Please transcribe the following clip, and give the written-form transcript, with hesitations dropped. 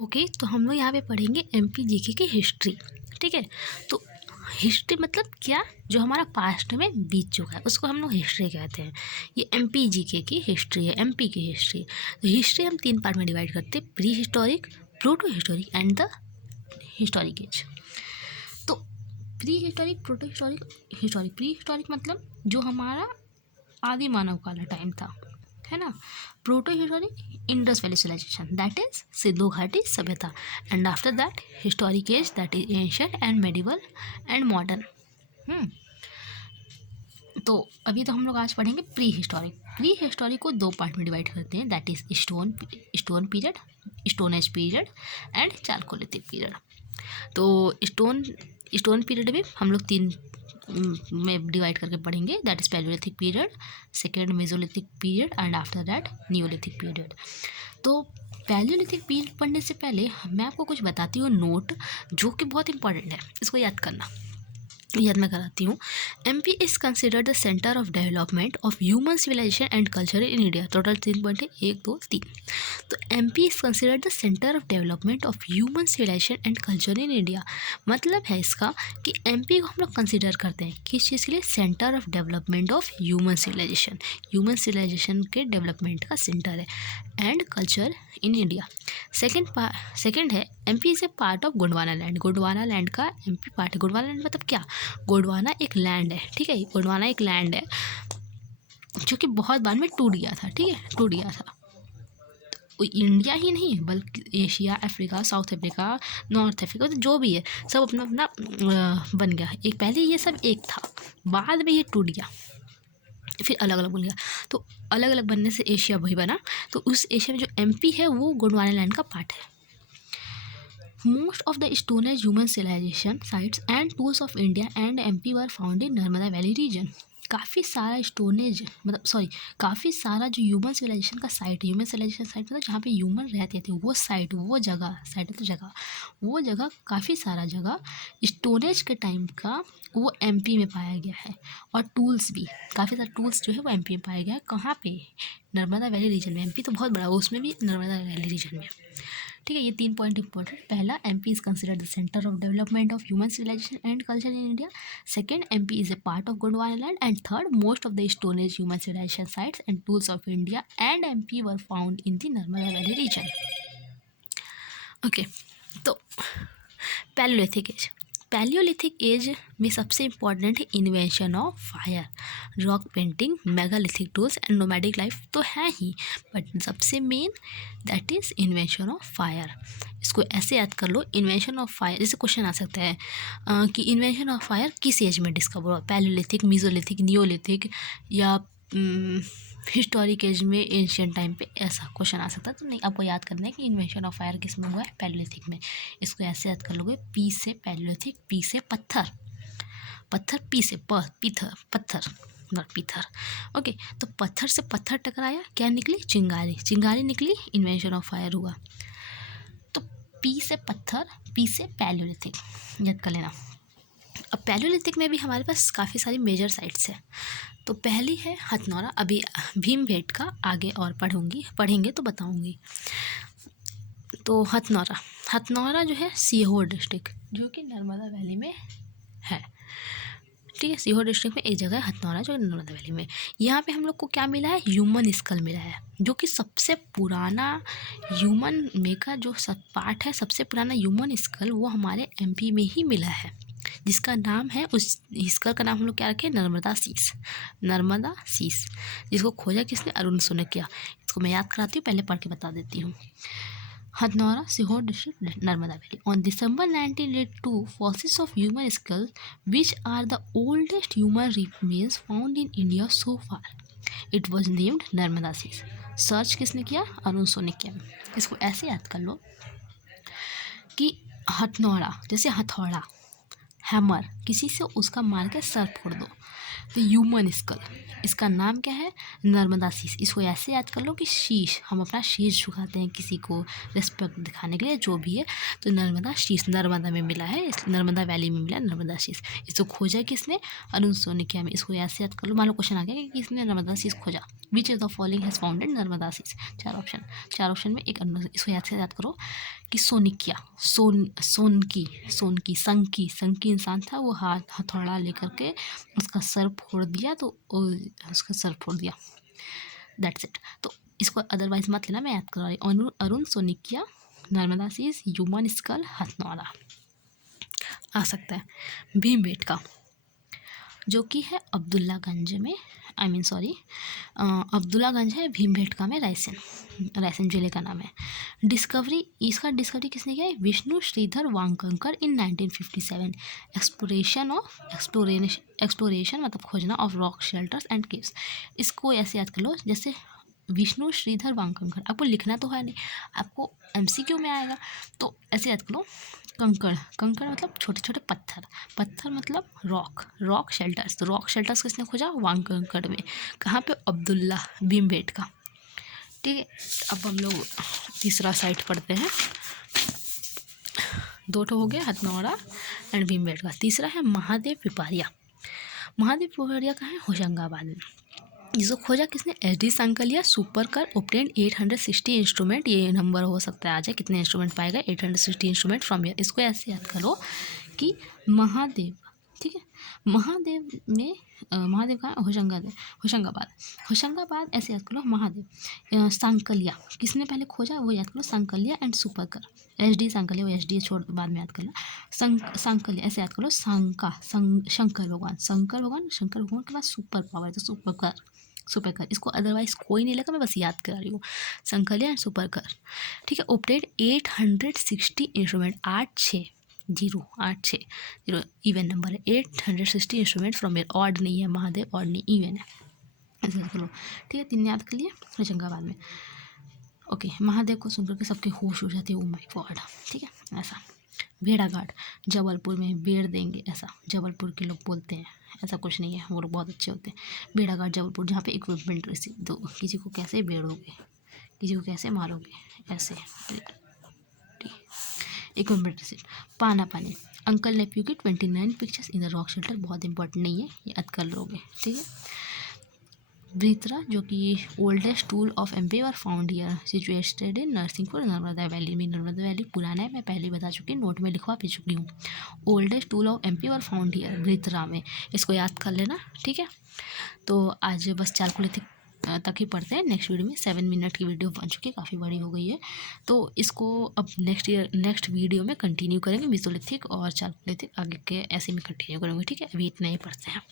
Okay, तो हम लोग यहाँ पे पढ़ेंगे एमपी जीके की हिस्ट्री। ठीक है, तो हिस्ट्री मतलब क्या, जो हमारा पास्ट में बीत चुका है उसको हम लोग हिस्ट्री कहते हैं। ये एमपी जीके की हिस्ट्री है, एमपी की हिस्ट्री। तो हिस्ट्री हम 3 पार्ट में डिवाइड करते हैं, prehistoric, protohistoric and the historic age. तो prehistoric, protohistoric, historic. Prehistoric मतलब जो हमारा आदि मानव काला टाइम था, है ना। Proto historic Indus valley civilisation, that is Sindhu घाटी सभ्यता। And after that historic age, that is ancient and medieval and modern. तो अभी तो हम लोग आज पढ़ेंगे प्री हिस्टोरिक। प्री हिस्टोरिक को 2 पार्ट में डिवाइड करते हैं, that is stone period, stone age period and chalcolithic period. तो स्टोन पीरियड में हम लोग 3 में डिवाइड करके पढ़ेंगे, that is Palaeolithic period, second Mesolithic period and after that Neolithic period. तो पैलियोलिथिक पीरियड पढ़ने से पहले मैं आपको कुछ बताती हूँ नोट, जो कि बहुत इंपॉर्टेंट है, इसको याद करना। याद मैं कराती हूँ। MP is considered the centre of development of human civilisation and culture in India. Total 3 point है, 1 2 3। तो MP is considered the centre of development of human civilisation and culture in India. मतलब है इसका कि एमपी को हम लोग consider करते हैं किस चीज़ के लिए, centre of development of human civilisation. Human civilisation के डेवलपमेंट का सेंटर है and culture in India. Second है MP is a part of Gondwana land. Gondwana land का एमपी पार्ट है। गोंडवाना लैंड मतलब क्या, गोंडवाना एक लैंड है, ठीक है। गोंडवाना एक लैंड है जो कि बहुत बार में टूट गया था, ठीक है, टूट गया था। तो इंडिया ही नहीं बल्कि Asia, Africa, south Africa, north Africa, तो जो भी है सब अपना अपना बन गया। एक पहले ये सब एक था, बाद में ये टूट गया, फिर अलग अलग बन गया। तो अलग अलग बनने से एशिया वही बना। तो उस एशिया में जो एमपी है वो गोंडवाना लैंड का पार्ट है। Most of the Stone Age human civilization sites and tools of India and MP were found in Narmada Valley region. काफ़ी सारा स्टोनेज मतलब काफ़ी सारा जो ह्यूमन सिविलाइजेशन का साइट, ह्यूमन सिविलाइजेशन साइट मतलब जहाँ पे ह्यूमन रहते थे, वो साइट, वो जगह, साइट तो जगह, वो जगह, काफ़ी सारा जगह स्टोनेज के टाइम का वो एमपी में पाया गया है। और टूल्स भी, काफ़ी सारे टूल्स जो है वो एमपी में पाया गया है। कहाँ पे, नर्मदा वैली रीजन में। एमपी तो बहुत बड़ा है, उसमें भी नर्मदा वैली रीजन में, ठीक है। ये 3 पॉइंट इंपॉर्टेंट। पहला, MP is considered the centre of development of human civilisation and culture in India. Second, MP is a part of Gondwana land. And third, most of the stone age human civilisation sites and tools of India and MP were found in the Narmada valley region. Okay, तो palaeolithic age. Palaeolithic age में सबसे important है invention of fire, rock painting, megalithic tools and nomadic life तो है ही, but सबसे main that is invention of fire. इसको ऐसे याद कर लो, इन्वेंशन ऑफ फायर, जैसे क्वेश्चन आ सकता है कि इन्वेंशन ऑफ फायर किस एज में डिस्कवर हुआ, पैलियोलिथिक, मीजोलिथिक, नियोलिथिक या हिस्टोरिक एज में, एंशियंट टाइम पे, ऐसा क्वेश्चन आ सकता है। तो नहीं, आपको याद करना है कि इन्वेंशन ऑफ फायर किस में हुआ है, पैलियोलिथिक में। इसको ऐसे याद कर लोगे, पी से पैलियोलिथिक, पी से पत्थर, पत्थर, पी से पीथर, पत्थर नॉट पीथर। ओके, तो पत्थर से पत्थर टकराया, क्या निकली, चिंगारी, चिंगारी निकली, इन्वेंशन ऑफ फायर हुआ। तो पी से पत्थर, पी से पैलियोलिथिक, याद कर लेना। अब पैलियोलिथिक में भी हमारे पास काफ़ी सारी मेजर साइट्स हैं। तो पहली है हथनौरा, अभी भीमबेटका आगे और पढ़ेंगे तो बताऊंगी। तो हथनौरा जो है सीहोर डिस्ट्रिक्ट, जो कि नर्मदा वैली में है, ठीक है। सीहोर डिस्ट्रिक्ट में एक जगह है हथनौरा, जो नर्मदा वैली में। यहाँ पे हम लोग को क्या मिला है, ह्यूमन स्कल मिला है, जो कि सबसे पुराना ह्यूमन में का जो सब पार्ट है, सबसे पुराना ह्यूमन स्कल वो हमारे एमपी में ही मिला है, जिसका नाम है, उस स्कल का नाम हम लोग क्या रखे, नर्मदा शीश, नर्मदा शीश, जिसको खोजा किसने, अरुण सोनकिया। इसको मैं याद कराती हूँ, पहले पढ़ के बता देती हूँ। Hathnora, Sehore district, Narmada valley. On December 1982, fossils of human skull, which are the oldest human remains found in India so far, it was named Narmada शीश। सर्च किसने किया, अरुण सोनकिया। इसको ऐसे याद कर लो कि हथनौरा जैसे हथौड़ा, हैमर, किसी से उसका मार के सर फोड़ दो, तो ह्यूमन स्कल, इसका नाम क्या है, नर्मदा शीश। इसको ऐसे याद कर लो कि शीश, हम अपना शीश झुकाते हैं किसी को रिस्पेक्ट दिखाने के लिए, जो भी है। तो नर्मदा शीश नर्मदा में मिला है, इस नर्मदा वैली में मिला नर्मदा शीश। इसको खोजा किसने, अरुण सोनिकिया में। इसको ऐसे याद कर लो, मान लो क्वेश्चन आ गया कि किसने नर्मदा शीश खोजा, which of the following has founded Narmada शीश। चार ऑप्शन में एक इसको ऐसे याद करो कि सोनिकिया, सोनकी संकी इंसान था, वो हथौड़ा लेकर के उसका सर फोड़ दिया, तो उसका सर फोड़ दिया, दैट्स इट। तो इसको अदरवाइज मत लेना, मैं याद करवा रही हूँ। अरुण सोनिकिया, नर्मदा शीश, ह्यूमन स्कल, हथौड़ा। आ सकता है भीमबेटका, जो कि है अब्दुल्लागंज में, अब्दुल्लागंज है, भीमबेटका में रायसेन जिले का नाम है। इसका डिस्कवरी किसने किया है, विष्णु श्रीधर वांकणकर इन 1957। एक्सप्लोरेशन मतलब खोजना of rock shelters and caves. इसको ऐसे याद कर लो जैसे विष्णु श्रीधर वांकणकर, आपको लिखना तो है नहीं, आपको एमसीक्यू में आएगा, तो ऐसे याद करो। कंकड़ मतलब छोटे छोटे पत्थर मतलब रॉक शेल्टर्स। तो रॉक शेल्टर्स किसने खोजा, वांकणकर में। कहाँ पे, अब्दुल्ला भीमबेटका। ठीक है, अब हम लोग तीसरा साइट पढ़ते हैं। दो हो गया, हथनौरा एंड भीमबेटका। तीसरा है महादेव पिपरिया। महादेव पिपरिया कहाँ है, होशंगाबाद में। इसको खोजा किसने, एच.डी. सांकलिया। सुपरकर ऑब्टेन्ड 860 इंस्ट्रूमेंट, ये नंबर हो सकता है आ जाए, कितने इंस्ट्रूमेंट पाएगा, 860 इंस्ट्रूमेंट फ्रॉम ईयर। इसको ऐसे याद करो कि महादेव, ठीक है, महादेव कहाँ, होशंगाबाद ऐसे याद करो। महादेव सांकलिया किसने पहले खोजा, वो याद करो, सांकलिया एंड सुपरकर। एच.डी. सांकलिया, वो एच.डी. छोड़ बाद में याद करना। सांकलिया ऐसे याद करो, शंकर भगवान के पास सुपर पावर, तो सुपरकर। इसको अदरवाइज कोई नहीं लगा, मैं बस याद करा रही हूँ, संकलिया एंड सुपरकर। ठीक है, ऑब्टेन्ड 860 इंस्ट्रूमेंट, 860 इवन नंबर है, 860 इंस्ट्रूमेंट फ्रॉम ईयर। ऑड नहीं है महादेव, ऑड नहीं, इवन है, ऐसे याद करो। ठीक है, 3 याद कर लिए होशंगाबाद में। ओके, महादेव को सुनकर के सबके होश उड़ जाते हैं, ओ माय गॉड। ठीक है, ऐसा। भेड़ाघाट जबलपुर में, बेड़ देंगे, ऐसा जबलपुर के लोग बोलते हैं, ऐसा कुछ नहीं है, वो लोग बहुत अच्छे होते हैं। भेड़ाघाट जबलपुर, जहाँ पे इक्विपमेंट रिसीव दो, किसी को कैसे बेड़ोगे, किसी को कैसे मारोगे, ऐसे इक्विपमेंट रिसीव। पानी अंकल नेफ्यू की 29 pictures in the rock shelter, बहुत इंपॉर्टेंट नहीं है, ये याद कर लोगे। ठीक है, ब्रित्रा, जो कि ओल्डेस्ट टूल ऑफ एमपी और found here, situated in Narsinghpur, Narmada valley में। नर्मदा वैली पुराना है, मैं पहले बता चुकी हूँ, नोट में लिखवा भी चुकी हूँ। ओल्डेस्ट टूल ऑफ एमपी और फाउंड हियर, ब्रित्रा में। इसको याद कर लेना। ठीक है, तो आज बस चालकुलेटिक तक ही पढ़ते हैं। नेक्स्ट वीडियो में 7 मिनट की वीडियो बन चुकी है, काफ़ी बड़ी हो गई है, तो इसको अब नेक्स्ट वीडियो में कंटिन्यू करेंगे। मेसोलिथिक और चालकुलेटिक आगे के ऐसे में कंटिन्यू करेंगे। ठीक है, अभी इतना ही पढ़ते हैं।